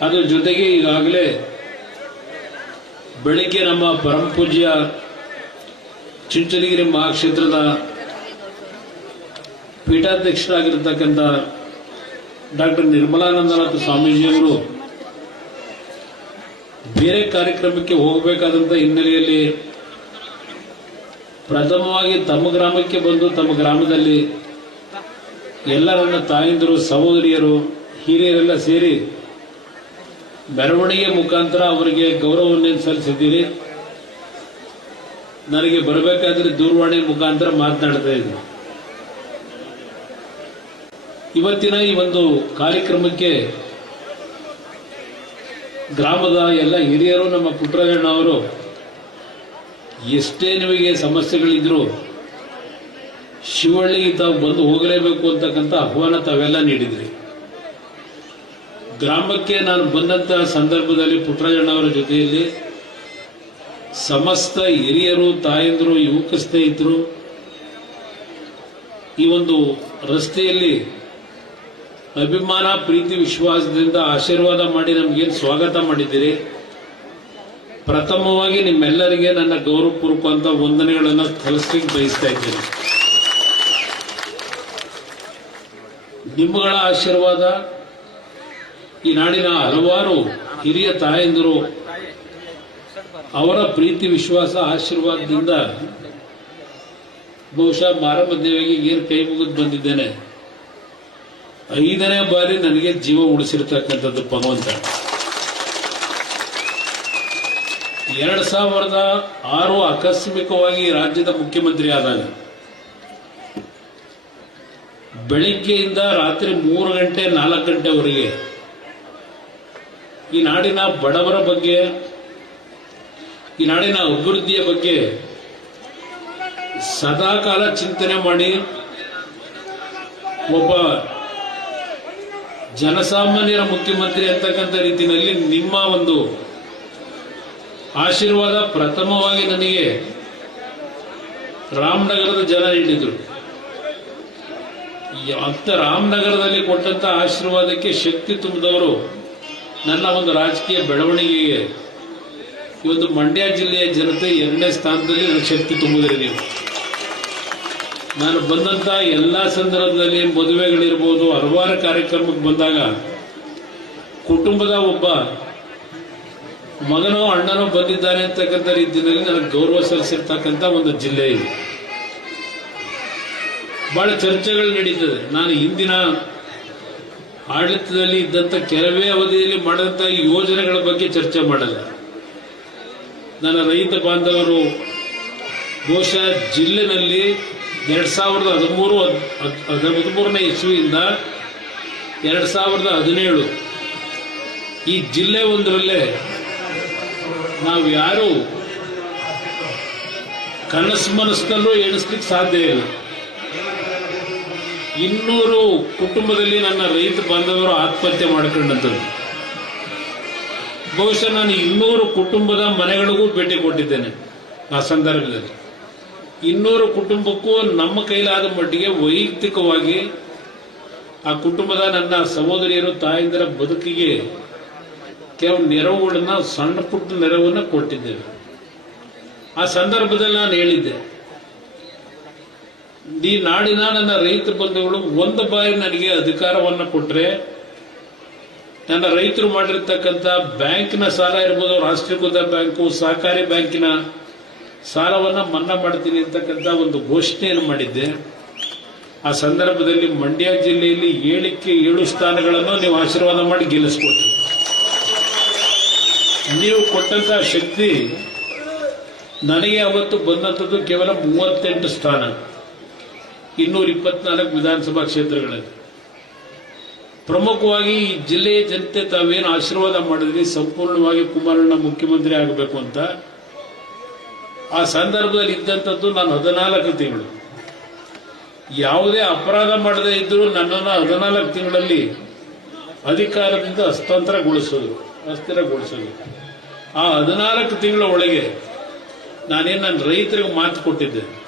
ಅದ್ರ ಜೊತೆಗೆ ಈಗಾಗಲೇ ಬೆಳಿಗ್ಗೆ ನಮ್ಮ ಪರಮ ಪೂಜ್ಯ ಚುಂಚನಗಿರಿ ಮಹಾಕ್ಷೇತ್ರದ ಪೀಠಾಧ್ಯಕ್ಷರಾಗಿರ್ತಕ್ಕಂಥ ಡಾಕ್ಟರ್ ನಿರ್ಮಲಾನಂದನಾಥ ಸ್ವಾಮೀಜಿಯವರು ಬೇರೆ ಕಾರ್ಯಕ್ರಮಕ್ಕೆ ಹೋಗಬೇಕಾದಂಥ ಹಿನ್ನೆಲೆಯಲ್ಲಿ ಪ್ರಥಮವಾಗಿ ತಮ್ಮ ಗ್ರಾಮಕ್ಕೆ ಬಂದು ತಮ್ಮ ಗ್ರಾಮದಲ್ಲಿ ಎಲ್ಲರನ್ನ ತಾಯಂದಿರು, ಸಹೋದರಿಯರು, ಹಿರಿಯರೆಲ್ಲ ಸೇರಿ ಮೆರವಣಿಗೆ ಮುಖಾಂತರ ಅವರಿಗೆ ಗೌರವವನ್ನು ಸಲ್ಲಿಸಿದ್ದೀರಿ. ನನಗೆ ಬರಬೇಕಾದ್ರೆ ದೂರವಾಣಿ ಮುಖಾಂತರ ಮಾತನಾಡ್ತಾ ಇದ್ದೆ ಇವತ್ತಿನ ಈ ಒಂದು ಕಾರ್ಯಕ್ರಮಕ್ಕೆ ಗ್ರಾಮದ ಎಲ್ಲ ಹಿರಿಯರು, ನಮ್ಮ ಪುಟ್ಟರಾಜಣ್ಣವರು ಎಷ್ಟೇ ನಿಮಗೆ ಸಮಸ್ಯೆಗಳಿದ್ರು ಶಿವಳ್ಳಿಗೆ ತಾವು ಬಂದು ಹೋಗಲೇಬೇಕು ಅಂತಕ್ಕಂಥ ಆಹ್ವಾನ ತಾವೆಲ್ಲ ನೀಡಿದ್ರಿ. ಗ್ರಾಮಕ್ಕೆ ನಾನು ಬಂದಂತಹ ಸಂದರ್ಭದಲ್ಲಿ ಪುಟ್ಟರಾಜಣ್ಣವರ ಜೊತೆಯಲ್ಲಿ ಸಮಸ್ತ ಹಿರಿಯರು, ತಾಯಂದರು, ಯುವಕ ಸ್ನೇಹಿತರು ಈ ಒಂದು ರಸ್ತೆಯಲ್ಲಿ ಅಭಿಮಾನ, ಪ್ರೀತಿ, ವಿಶ್ವಾಸದಿಂದ ಆಶೀರ್ವಾದ ಮಾಡಿ ನಮಗೇನು ಸ್ವಾಗತ ಮಾಡಿದ್ದೀರಿ. ಪ್ರಥಮವಾಗಿ ನಿಮ್ಮೆಲ್ಲರಿಗೆ ನನ್ನ ಗೌರವಪೂರ್ವಕವಂತ ವಂದನೆಗಳನ್ನು ಕಲಿಸ್ಲಿಕ್ಕೆ ಬಯಸ್ತಾ ಇದ್ದೀನಿ. ನಿಮ್ಮಗಳ ಆಶೀರ್ವಾದ ಈ ನಾಡಿನ ಹಲವಾರು ಹಿರಿಯ ತಾಯಂದಿರು, ಅವರ ಪ್ರೀತಿ, ವಿಶ್ವಾಸ, ಆಶೀರ್ವಾದದಿಂದ ಬಹುಶಃ ಮಾರಮ್ಮ ದೇವಿಗೆ ಏನು ಕೈ ಮುಗಿದು ಬಂದಿದ್ದೇನೆ. ಐದನೇ ಬಾರಿ ನನಗೆ ಜೀವ ಉಳಿಸಿರ್ತಕ್ಕಂಥದ್ದು ಭಗವಂತ. ಎರಡ್ ಸಾವಿರದ ಆರು ಆಕಸ್ಮಿಕವಾಗಿ ರಾಜ್ಯದ ಮುಖ್ಯಮಂತ್ರಿ ಆದಾಗ, ಬೆಳಿಗ್ಗೆಯಿಂದ ರಾತ್ರಿ ಮೂರು ಗಂಟೆ ನಾಲ್ಕು ಗಂಟೆವರೆಗೆ ಈ ನಾಡಿನ ಬಡವರ ಬಗ್ಗೆ, ಈ ನಾಡಿನ ಅಭಿವೃದ್ಧಿಯ ಬಗ್ಗೆ ಸದಾಕಾಲ ಚಿಂತನೆ ಮಾಡಿ, ಒಬ್ಬ ಜನಸಾಮಾನ್ಯರ ಮುಖ್ಯಮಂತ್ರಿ ಅಂತಕ್ಕಂಥ ರೀತಿಯಲ್ಲಿ ನಿಮ್ಮ ಒಂದು ಆಶೀರ್ವಾದ ಪ್ರಥಮವಾಗಿ ನನಗೆ ರಾಮನಗರದ ಜನ ನೀಡಿದರು. ಅಂತ ರಾಮನಗರದಲ್ಲಿ ಕೊಟ್ಟಂತ ಆಶೀರ್ವಾದಕ್ಕೆ ಶಕ್ತಿ ತುಂಬಿದವರು ನನ್ನ ಒಂದು ರಾಜಕೀಯ ಬೆಳವಣಿಗೆಗೆ ಇವತ್ತು ಮಂಡ್ಯ ಜಿಲ್ಲೆಯ ಜನತೆ ಎರಡನೇ ಸ್ಥಾನದಲ್ಲಿ ನನಗೆ ಶಕ್ತಿ ತುಂಬಿದ್ರಿ ನೀವು. ನಾನು ಬಂದಂತ ಎಲ್ಲ ಸಂದರ್ಭದಲ್ಲಿ ಮದುವೆಗಳಿರ್ಬೋದು, ಹಲವಾರು ಕಾರ್ಯಕ್ರಮಕ್ಕೆ ಬಂದಾಗ ಕುಟುಂಬದ ಒಬ್ಬ ಮಗನೋ ಅಣ್ಣನೋ ಬಂದಿದ್ದಾನೆ ಅಂತಕ್ಕಂಥ ರೀತಿಯಲ್ಲಿ ನನಗೆ ಗೌರವ ಸಲ್ಲಿಸಿರ್ತಕ್ಕಂಥ ಒಂದು ಜಿಲ್ಲೆ ಇದೆ. ಬಹಳ ಚರ್ಚೆಗಳು ನಡೀತದೆ. ನಾನು ಹಿಂದಿನ ಆಡಳಿತದಲ್ಲಿ ಇದ್ದಂಥ ಕೆಲವೇ ಅವಧಿಯಲ್ಲಿ ಮಾಡಿದಂಥ ಯೋಜನೆಗಳ ಬಗ್ಗೆ ಚರ್ಚೆ ಮಾಡಲ್ಲ. ನನ್ನ ರೈತ ಬಾಂಧವರು ಬಹುಶಃ ಜಿಲ್ಲೆನಲ್ಲಿ ಎರಡು ಸಾವಿರದ ಹದಿಮೂರು ಹದಿಮೂರನೇ ಇಸ್ವಿಯಿಂದ ಎರಡು ಸಾವಿರದ ಹದಿನೇಳು. ಈ ಜಿಲ್ಲೆ ಒಂದರಲ್ಲೇ ನಾವು ಯಾರು ಕನಸು ಮನಸ್ಸಿನಲ್ಲೂ ಎಣಿಸ್ಲಿಕ್ಕೆ ಸಾಧ್ಯ ಇಲ್ಲ. ಇನ್ನೂರು ಕುಟುಂಬದಲ್ಲಿ ನನ್ನ ರೈತ ಬಾಂಧವರು ಆತ್ಮಹತ್ಯೆ ಮಾಡ್ಕೊಂಡಂಥದ್ದು. ಬಹುಶಃ ನಾನು ಇನ್ನೂರು ಕುಟುಂಬದ ಮನೆಗಳಿಗೂ ಭೇಟಿ ಕೊಟ್ಟಿದ್ದೇನೆ ಆ ಸಂದರ್ಭದಲ್ಲಿ. ಇನ್ನೂರು ಕುಟುಂಬಕ್ಕೂ ನಮ್ಮ ಕೈಲಾದ ಮಟ್ಟಿಗೆ ವೈಯಕ್ತಿಕವಾಗಿ ಆ ಕುಟುಂಬದ ನನ್ನ ಸಹೋದರಿಯರು, ತಾಯಂದಿರ ಬದುಕಿಗೆ ಕೆಲವು ನೆರವುಗಳನ್ನ ಸಣ್ಣ ಪುಟ್ಟ ನೆರವನ್ನು ಕೊಟ್ಟಿದ್ದೇವೆ. ಆ ಸಂದರ್ಭದಲ್ಲಿ ನಾನು ಹೇಳಿದ್ದೆ ಈ ನಾಡಿನ ನನ್ನ ರೈತ ಬಂಧುಗಳು ಒಂದು ಬಾರಿ ನನಗೆ ಅಧಿಕಾರವನ್ನ ಕೊಟ್ರೆ, ನನ್ನ ರೈತರು ಮಾಡಿರ್ತಕ್ಕಂಥ ಬ್ಯಾಂಕ್ನ ಸಾಲ ಇರ್ಬೋದು ರಾಷ್ಟ್ರೀಕೃತ ಬ್ಯಾಂಕು, ಸಹಕಾರಿ ಬ್ಯಾಂಕಿನ ಸಾಲವನ್ನ ಮನ್ನಾ ಮಾಡ್ತೀನಿ ಅಂತಕ್ಕಂಥ ಒಂದು ಘೋಷಣೆಯನ್ನು ಮಾಡಿದ್ದೆ. ಆ ಸಂದರ್ಭದಲ್ಲಿ ಮಂಡ್ಯ ಜಿಲ್ಲೆಯಲ್ಲಿ ಏಳಕ್ಕೆ ಏಳು ಸ್ಥಾನಗಳನ್ನು ನೀವು ಆಶೀರ್ವಾದ ಮಾಡಿ ಗೆಲ್ಲಿಸ್ಕೊಟ್ರಿ. ನೀವು ಕೊಟ್ಟಂಥ ಶಕ್ತಿ ನನಗೆ ಅವತ್ತು ಬಂದಂಥದ್ದು ಕೇವಲ ಮೂವತ್ತೆಂಟು ಸ್ಥಾನ. ಇನ್ನೂರ ಇಪ್ಪತ್ನಾಲ್ಕು ವಿಧಾನಸಭಾ ಕ್ಷೇತ್ರಗಳಲ್ಲಿ. ಪ್ರಮುಖವಾಗಿ ಈ ಜಿಲ್ಲೆಯ ಜನತೆ ತಾವೇನು ಆಶೀರ್ವಾದ ಮಾಡಿದ್ರಿ ಸಂಪೂರ್ಣವಾಗಿ ಕುಮಾರಣ್ಣ ಮುಖ್ಯಮಂತ್ರಿ ಆಗಬೇಕು ಅಂತ. ಆ ಸಂದರ್ಭದಲ್ಲಿ ಇದ್ದಂಥದ್ದು ನಾನು ಹದಿನಾಲ್ಕು ತಿಂಗಳು. ಯಾವುದೇ ಅಪರಾಧ ಮಾಡದೇ ಇದ್ದರೂ ನನ್ನನ್ನು ಹದಿನಾಲ್ಕು ತಿಂಗಳಲ್ಲಿ ಅಧಿಕಾರದಿಂದ ಹಸ್ತಾಂತರಗೊಳಿಸೋದು, ಅಸ್ಥಿರಗೊಳಿಸೋದು. ಆ ಹದಿನಾಲ್ಕು ತಿಂಗಳ ಒಳಗೆ ನಾನೇನು ನನ್ನ ರೈತರಿಗೆ ಮಾತು ಕೊಟ್ಟಿದ್ದೆ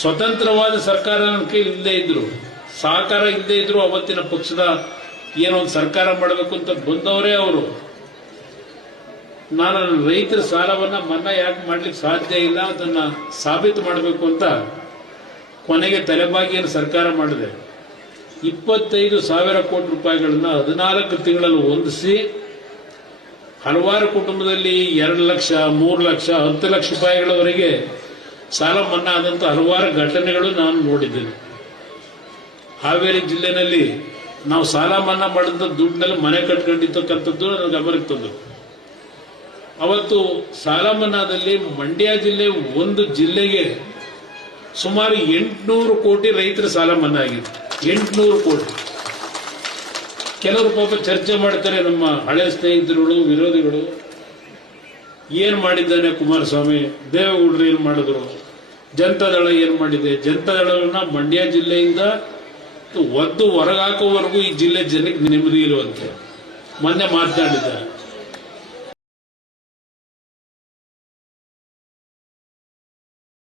ಸ್ವತಂತ್ರವಾದ ಸರ್ಕಾರ ಇಲ್ಲದೆ ಇದ್ರು, ಸಹಕಾರ ಇಲ್ಲದೆ ಇದ್ರು ಅವತ್ತಿನ ಪಕ್ಷದ ಏನೋ ಒಂದು ಸರ್ಕಾರ ಮಾಡಬೇಕು ಅಂತ ಬಂದವರೇ ಅವರು. ನಾನು ರೈತರ ಸಾಲವನ್ನ ಮನ್ನಾ ಯಾಕೆ ಮಾಡ್ಲಿಕ್ಕೆ ಸಾಧ್ಯ ಇಲ್ಲ ಅದನ್ನ ಸಾಬೀತು ಮಾಡಬೇಕು ಅಂತ ಕೊನೆಗೆ ತಲೆಬಾಗಿಯನ್ನು ಸರ್ಕಾರ ಮಾಡಿದೆ. ಇಪ್ಪತ್ತೈದು ಸಾವಿರ ಕೋಟಿ ರೂಪಾಯಿಗಳನ್ನ ಹದಿನಾಲ್ಕು ತಿಂಗಳಲ್ಲಿ ಹೊಂದಿಸಿ, ಹಲವಾರು ಕುಟುಂಬದಲ್ಲಿ ಎರಡು ಲಕ್ಷ, ಮೂರು ಲಕ್ಷ, ಹತ್ತು ಲಕ್ಷ ರೂಪಾಯಿಗಳವರೆಗೆ ಸಾಲ ಮನ್ನಾ ಆದಂತ ಹಲವಾರು ಘಟನೆಗಳು ನಾನು ನೋಡಿದ್ದೇನೆ. ಹಾವೇರಿ ಜಿಲ್ಲೆನಲ್ಲಿ ನಾವು ಸಾಲ ಮನ್ನಾ ಮಾಡಿದಂಥ ದುಡ್ಡಿನಲ್ಲಿ ಮನೆ ಕಟ್ಕೊಂಡಿರ್ತಕ್ಕಂಥದ್ದು ನನ್ನ ಗಮನಕ್ಕೆ ತಂದು ಅವತ್ತು ಸಾಲ ಮನ್ನಾದಲ್ಲಿ ಮಂಡ್ಯ ಜಿಲ್ಲೆ ಒಂದು ಜಿಲ್ಲೆಗೆ ಸುಮಾರು ಎಂಟುನೂರು ಕೋಟಿ ರೈತರ ಸಾಲ ಮನ್ನಾ ಆಗಿದೆ ಎಂಟುನೂರು ಕೋಟಿ. ಕೆಲವರು ಪಾಪ ಚರ್ಚೆ ಮಾಡ್ತಾರೆ ನಮ್ಮ ಹಳೆ ಸ್ನೇಹಿತರುಗಳು, ವಿರೋಧಿಗಳು. ಏನು ಮಾಡಿದ್ದಾನೆ ಕುಮಾರಸ್ವಾಮಿ? ದೇವೇಗೌಡರು ಏನು ಮಾಡಿದ್ರು? ಜನತಾದಳ ಏನು ಮಾಡಿದೆ? ಜನತಾದಳವನ್ನ ಮಂಡ್ಯ ಜಿಲ್ಲೆಯಿಂದ ಒದ್ದು ಹೊರಗಾಕೋವರೆಗೂ ಈ ಜಿಲ್ಲೆ ಜನಕ್ಕೆ ನೆಮ್ಮದಿ ಇರುವಂತೆ. ಮೊನ್ನೆ ಮಾತನಾಡಿದ್ದ.